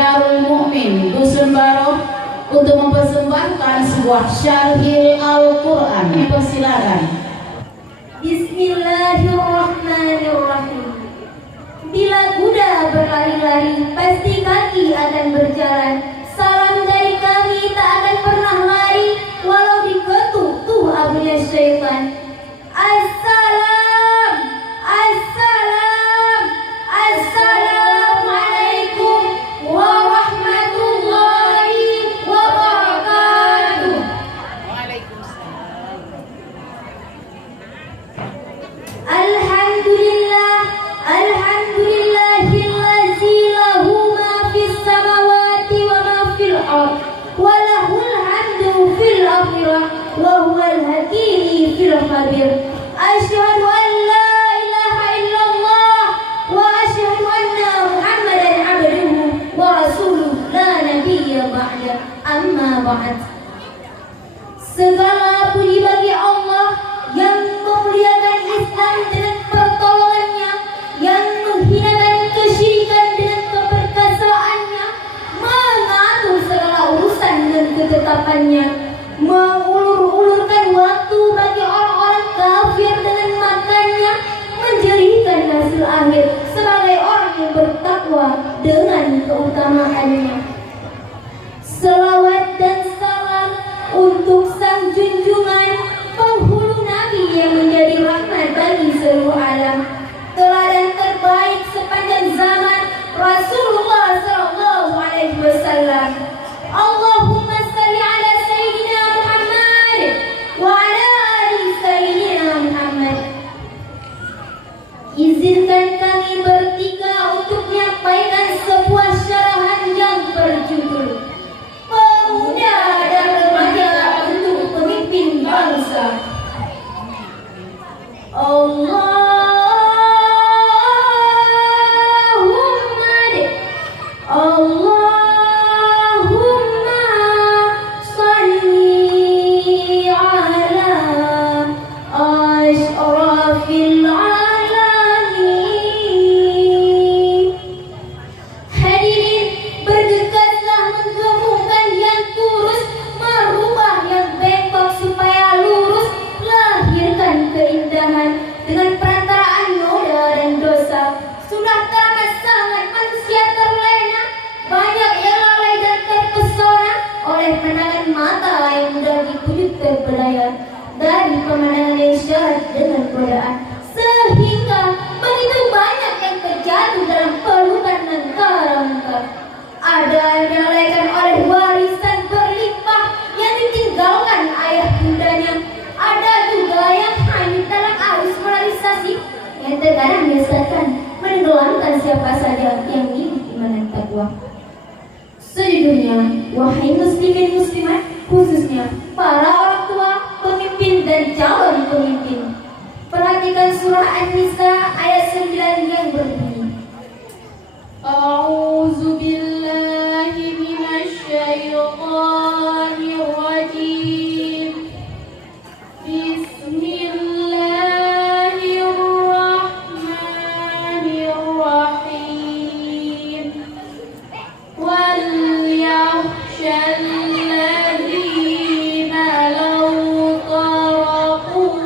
Darul Mukmin Dusun Baru untuk mempersembahkan sebuah syarhil Al-Quran. Persilakan. Bismillahirrahmanirrahim. Bila kuda berlari-lari, pasti kaki akan berjalan. Salam dari kami tak akan pernah lari, walau diketuk tuh abunya syaitan. Assalam, assalam, assalamualaikum warahmatullahi wabarakatuh. Alhamdulillah, alhamdulillahillazi lahu ma fis samawati wa ma fil ardh wa lahul hamdu fil akhirah wa huwal hakim fil khabir. Asyhadu an la ilaha illallah wa asyhadu anna Muhammadan abduhu wa rasuluh la nabiyya ba'da. Amma ba'd. Segala puji bagi Allah yang memuliakan Islam dengan pertolongannya, yang menghinakan kesyirikan dengan keperkasaannya, mengatur segala urusan dengan ketetapannya, mengulur-ulurkan waktu bagi orang-orang kafir dengan makannya, menjadikan hasil akhir sebagai orang yang bertakwa dengan keutamaannya. Selawat dan salam untuk sang junjungan penghulu Nabi yang menjadi rahmat bagi seluruh alam, teladan terbaik sepanjang zaman, Rasulullah sallallahu alaihi wasallam. Allahumma salli ala sayyidina Muhammad wa ala ali sayyidina Muhammad. Izinkan kami bertiga untuk menyampaikan sebuah syarahan yang berjudul Pemuda dan Remaja untuk Pemimpin Bangsa. Allahumma salli ala asyrafil alamin. Hadirin, bergegaslah menggemukkan yang kurus, merubah yang bengkok supaya lurus, lahirkan keindahan dengan perantaraan noda dan dosa. Sudah teramat sangat manusia terlena, banyak yang lalai dan terpesona oleh pandangan mata yang mudah dipujut terpedaya dari pemandangan yang syarat dengan godaan, sehingga begitu banyak yang terjatuh dalam pelukan mentah-mentah. Ada yang dilalaikan oleh warisan berlimpah yang ditinggalkan ayah bundanya. Ada juga yang hanyut dalam arus moralisasi yang terkadang menyesatkan, menenggelamkan siapa saja yang memiliki iman dan takwa. Sejujurnya, wahai muslimin muslimat, khususnya para orang tua, pemimpin dan calon pemimpin, perhatikan surah An-Nisa ayat 9 yang berbunyi, A'udzu billahi minasy syaithanir rajim. Bismillahirrahmanirrahim. Wal yakhshal ladzina law taraku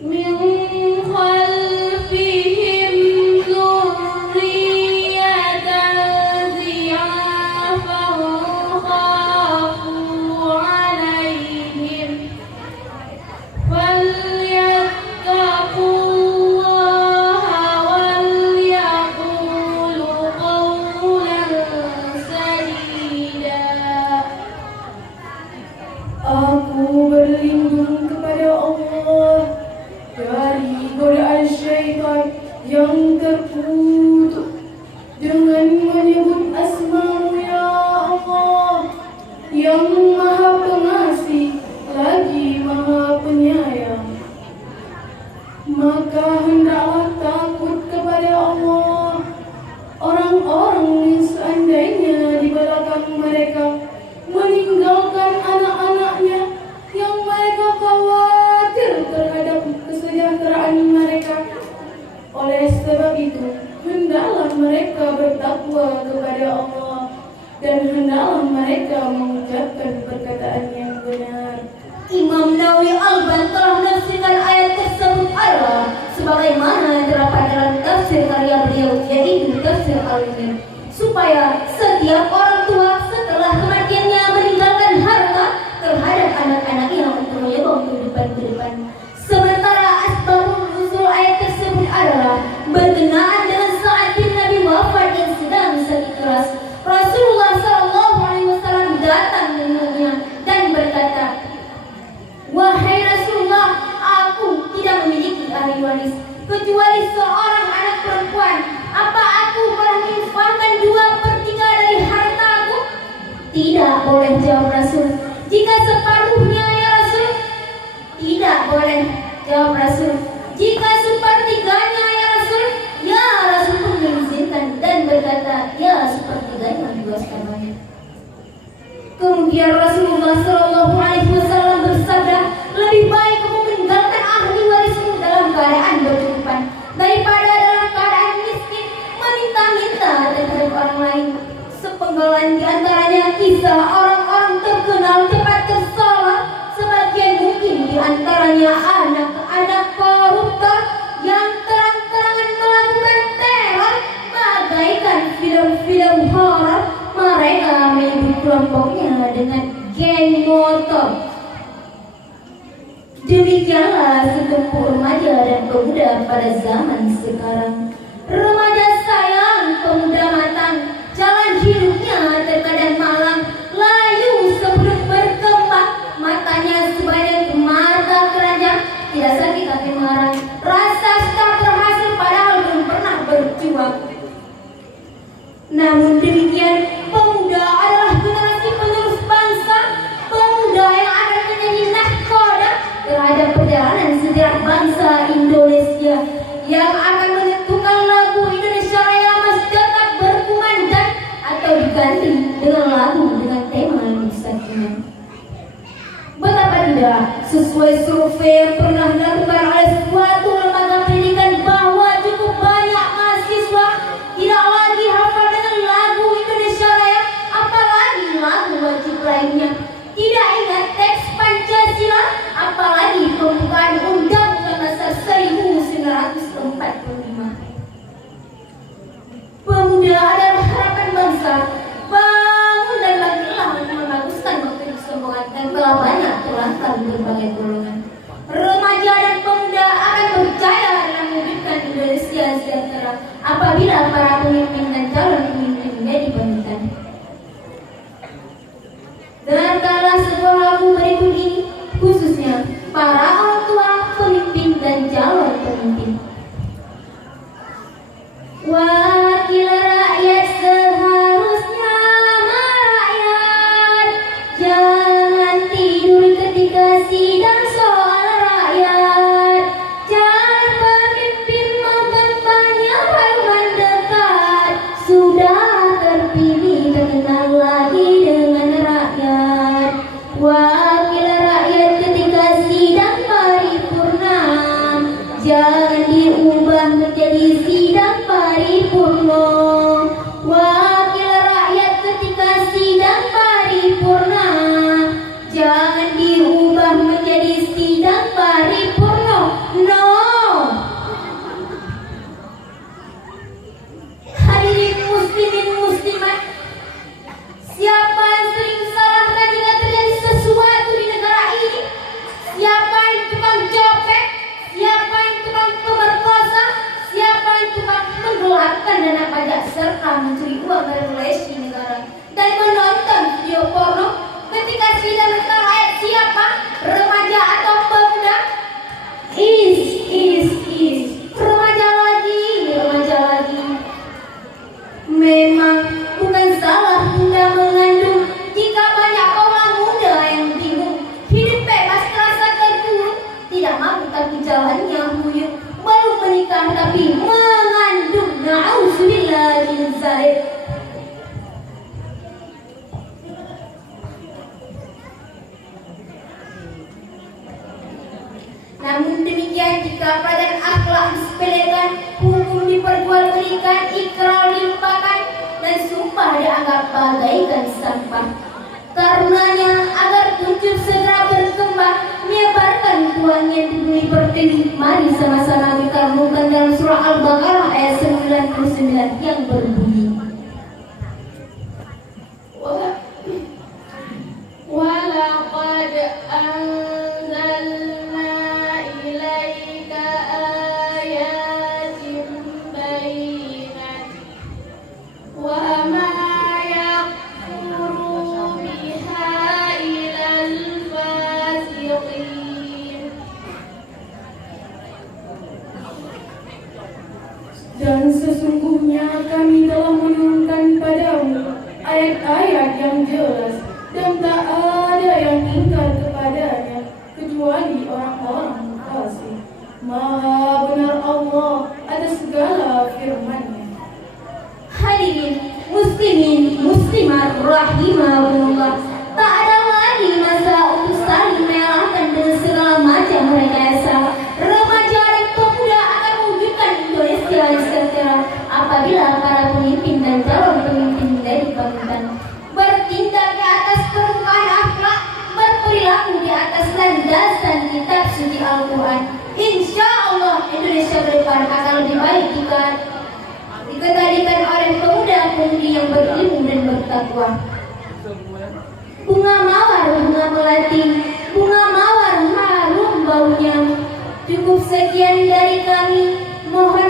min khalfihim dhurriyyatan dhi'afan khafu 'alaihim falyattaqullaha wal yaqulu qawlan sadida. Aku berlindung kepada Allah dari godaan syaitan yang terkutuk dengan menyebut asma-Mu ya Allah, yang Maha Pengasih lagi Maha Penyayang. Maka hendaklah takut kepada Allah orang-orang yang seandainya di belakang mereka meninggalkan anak-anaknya yang mereka khawatir terhadap kesejahteraan mereka. Oleh sebab itu, hendaklah mereka bertakwa kepada Allah dan hendaklah mereka mengucapkan perkataan yang benar. Imam Nawawi Al-Ban telah menafsirkan ayat tersebut Allah sebagaimana terdapat dalam tafsir karya beliau, yaitu tafsir Al-Mir, supaya setiap orang tua setelah kematiannya meninggalkan harta terhadap anak-anaknya untuk menyokong kehidupan ke depan. Sementara asbabun nuzul ayat tersebut adalah berkenaan dengan saat bin Nabi wafat yang sedang sakit keras. Rasulullah SAW datang menemuinya dan berkata, "Wahai Rasulullah, aku tidak memiliki ahli waris kecuali seorang anak perempuan. Apa aku boleh menginfakkan 2/3 dari harta aku?" "Tidak boleh," jawab Rasul. "Jika separuhnya ya Rasul?" "Tidak boleh," jawab Rasul. "Jika 1/3-nya ya Rasul?" Ya Rasul pun mengizinkan dan berkata, "Ya 1/3-nya juga separuhnya." Kemudian Rasulullah SAW bersabda, "Lebih baik kamu meninggalkan ahli warismu dalam keadaan berkecukupan daripada dalam keadaan miskin meminta-minta terhadap orang lain." Sepenggalan di antaranya kisah orang-orang terkenal cepat tersalah. Sebagian mungkin di antaranya anak-anak koruptor yang terang-terangan melakukan teror bagaikan film-film horor. Mereka menyebut kelompoknya dengan geng motor. Demikianlah segelintir remaja dan pemuda pada zaman sekarang. Remaja sayang, pemuda matang, jalan hidupnya terkadang malang, layu sebelum berkembang, matanya sebanyak mata keranjang, tidak sakit tapi mengarang, rasa tak berhasil padahal belum pernah berjuang. Namun demikian, pemuda adalah generasi penerus bangsa, pemuda yang akan menjadi nahkoda terhadap perjalanan sejarah bangsa Indonesia, yang akan menentukan lagu Indonesia Raya masih tetap berkumandang atau diganti dengan lagu dengan tema yang sakinah. Betapa tidak sesuai survei yang pernah dilakukan oleh suatu lembaga pendidikan bahwa cukup banyak mahasiswa tidak lagi hafal dengan lagu Indonesia Raya, apalagi lagu wajib lainnya, tidak ingat teks Pancasila, apalagi pembukaan Undang-Undang Dasar 1945. Pemuda adalah harapan bangsa. Bangun dan bangkitlah untuk membaguskan waktu kesombongan dan telah banyak terlantar di berbagai golongan. Remaja dan pemuda akan berjaya dalam mewujudkan Indonesia sejahtera apabila para pemimpin dan calon pemimpin menjadi panutan. Dengarkanlah sebuah lagu berikut ini, khususnya para orang tua, pemimpin dan calon pemimpin. Wakil rakyat seharusnya merakyat, jangan tidur ketika sidang soal rakyat. Jangan pemimpin mengkampanye baru mendekat, sudah terpilih tak kenal lagi dengan rakyat. Wakil rakyat ketika sidang paripurna, jangan diubah menjadi sidang paripurna. Wakil rakyat ketika sidang paripurna, jangan diubah menjadi sidang paripurna. No. Hadirin muslimin muslimat, siapa yang sering salahkan jika terjadi sesuatu di negara ini? Siapa yang tukang copet? Siapa yang tukang pemerkosa? Siapa yang tukang menggelapkan dana pajak serta mencuri uang dari relasi negara dan menonton video porno? Ketika sidang tentang rakyat, siapa? Remaja atau pemuda? Is remaja lagi. Memang bukan salah bunda mengandung jika banyak orang muda yang bingung. Hidup bebas terasa terkurung, tidak mampu tapi jalannya huyuk, belum menikah tapi mengandung. Na'udzubillah min dzalik. Namun demikian, teranggap bagaikan sampah. Karenanya agar kuncup segera berkembang, menyebarkan tuannya di bumi pertiwi. Mari sama-sama kita renungkan dalam surah Al-Baqarah ayat 99 yang berbunyi, Walaqad anzalna ilaika ayatin bayyinatin wa ma yakfuru biha illal fasiqin. Dan sesungguhnya kami telah menurunkan padamu ayat-ayat yang jelas, dan tak ada yang ingkar kepadanya kecuali orang-orang fasik. Maha benar Allah atas segala firman-Nya. hadirin muslimin muslimat rahimahumullah. Tak ada lagi masa untuk saling menyalahkan dengan segala macam rekayasa. Remaja dan pemuda akan mewujudkan Indonesia yang sejahtera apabila para pemimpin dan calon pemimpin dari pemerintahan bertindak di atas permukaan akhlak, berperilaku di atas landasan kitab suci Al-Quran. Insya Allah Indonesia ke depan akan lebih baik jika dikendalikan oleh pemuda-pemudi yang berilmu dan bertakwa. Bunga mawar, bunga melati, bunga mawar harum baunya. Cukup sekian dari kami. Mohon